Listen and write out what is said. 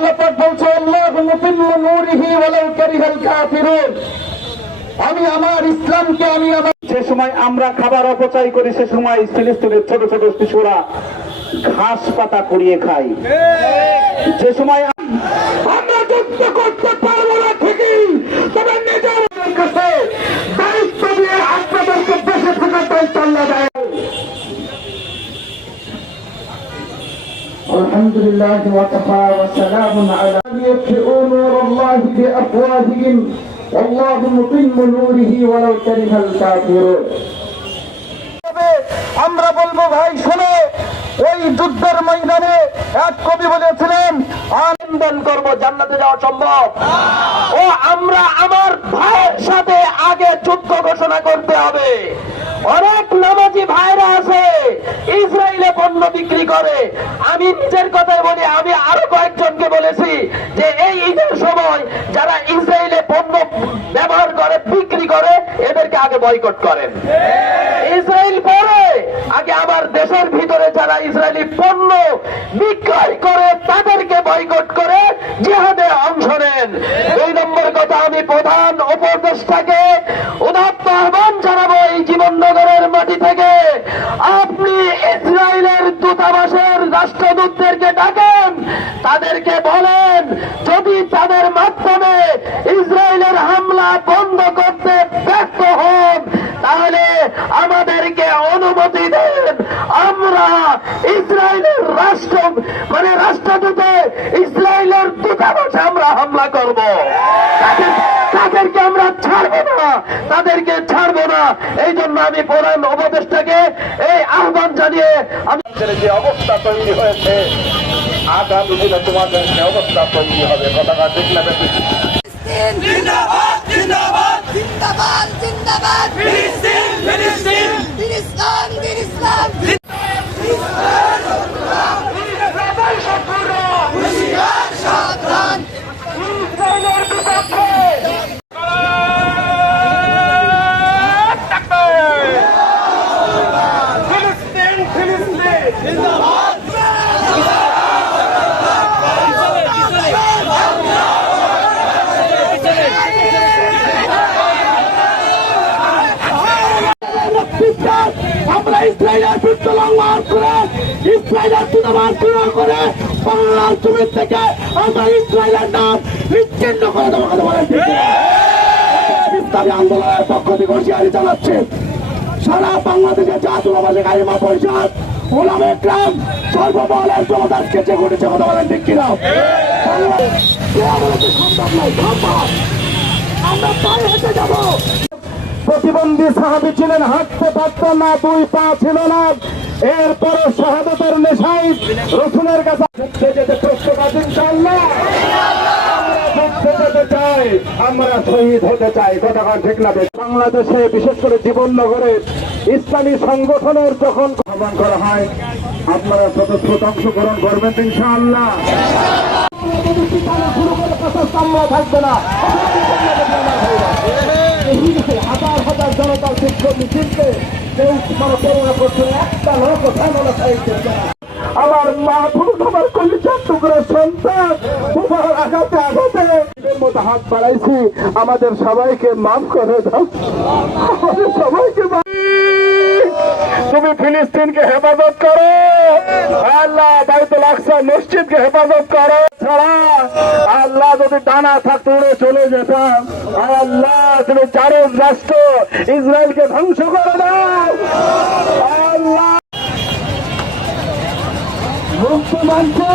আল্লাহ পাক বলছে আল্লাহু নূরিহি ওয়ালাউ কারিহাল কাফিরুন। আমি আমার ইসলামকে আমি আমার যে সময় আমরা খাবার অপচয় করি সে সময় ফিলিস্তিনের ছোট ছোট শিশুরা ঘাস পাতা কুড়িয়ে খায়। যে সময় আমরা الحمد لله وكفى وسلام على من يطفئوا نور الله بأفواههم والله متم نوره ولو كره الكافرون আমরা বলবো ভাই শোনো ওই যুদ্ধের ময়দানে এক কবি বলেছিলেন আনন্দন করব জান্নাতে যাওয়া সম্ভব ও আমরা আমার ভাইয়ের পণ্য বিক্রি করে। আমি নিজের কথাই বলি, আমি আরও কয়েকজনকে বলেছি যে এই ঈদের সময় যারা ইসরায়েলে পণ্য ব্যবহার করে, বিক্রি করে, এদেরকে আগে বয়কট করেন। ইসরায়েল পরে, আগে আমার দেশের ভিতরে যারা ইসরায়েলি পণ্য বিক্রয় করে, তাদেরকে বয়কট করে জিহাদে অংশ নেন। দুই নম্বর কথা, আমি প্রধান উপদেষ্টাকে উদাত্ত আহ্বান জানাব এই জীবননগরের মাটি থেকে। আপনি ইসরায়েলের দূতাবাসের রাষ্ট্রদূতদেরকে ডাকেন। তাদেরকে বলেন, যদি তাদের মাধ্যমে ইসরায়েলের হামলা বন্ধ করতে ব্যর্থ হন, তাহলে আমাদেরকে অনুমতি দেন। আমরা ইসরায়েলের রাষ্ট্র মানে রাষ্ট্রদূতে ইসরায়েলের দূতাবাসে আমরা হামলা করব। তাদেরকে আমরা ছাড়বো না, তাদেরকে ছাড়বো না। এই জন্য আমি প্রধান উপদেষ্টাকে এই আহ্বান জানিয়ে আমি যে অবস্থা তৈরি হয়েছে আগামী দিনে তোমাদের যে অবস্থা তৈরি হবে কথাটা ঠিক ইসরায়েলের যুদ্ধ লঙ্ঘন করে ইসরায়েলের দূতাবাস শুরু করে, বাংলার জমি থেকে আমরা ইসরায়েলের নাম করে দেবো, কথা বলেন? ইসলামী আন্দোলনের পক্ষ থেকে হুঁশিয়ারি জানাচ্ছে। সারা বাংলাদেশে জাতীয়বাদী গাড়িমা পরিষদ ওলাম একরাম সর্বমহলের জমদাসকে যে ঘটেছে, কথা বলেন ঠিক কিনা? আমরা পায়ে হেঁটে যাব। প্রতিবন্ধী সাহাবি ছিলেন, হাঁটতে পারতেন না, দুই পা ছিল না। এরপরে শাহাদতের নেশাই রসুনের কাছে যেতে বাংলাদেশে বিশেষ করে ইসলামী সংগঠনের যখন আহ্বান করা হয়, আপনারা স্বতঃস্ফূর্ত অংশগ্রহণ করবেন, ইনশাআল্লাহ। থাকবে না যুদ্ধ মিছিলকে কেউ মানে করোনা করছে একটা লোক চাইছে আমার মা পুরুষ আমার কলিজার টুকরো সন্তান তোমার আঘাতে আঘাতে। মতো হাত বাড়াইছি, আমাদের সবাইকে মাফ করে দাও। আমাদের সবাইকে তুমি ফিলিস্তিনকে হেফাজত করো। আল্লাহ বাইতুল আকসা মসজিদকে হেফাজত করো। ছাড়া আল্লাহ যদি ডানা থাকতো চলে যেতাম আল্লাহ তুমি চারণ রাষ্ট্র ইসরায়েলকে ধ্বংস করে দাও। আল্লাহ মুক্তি মানছে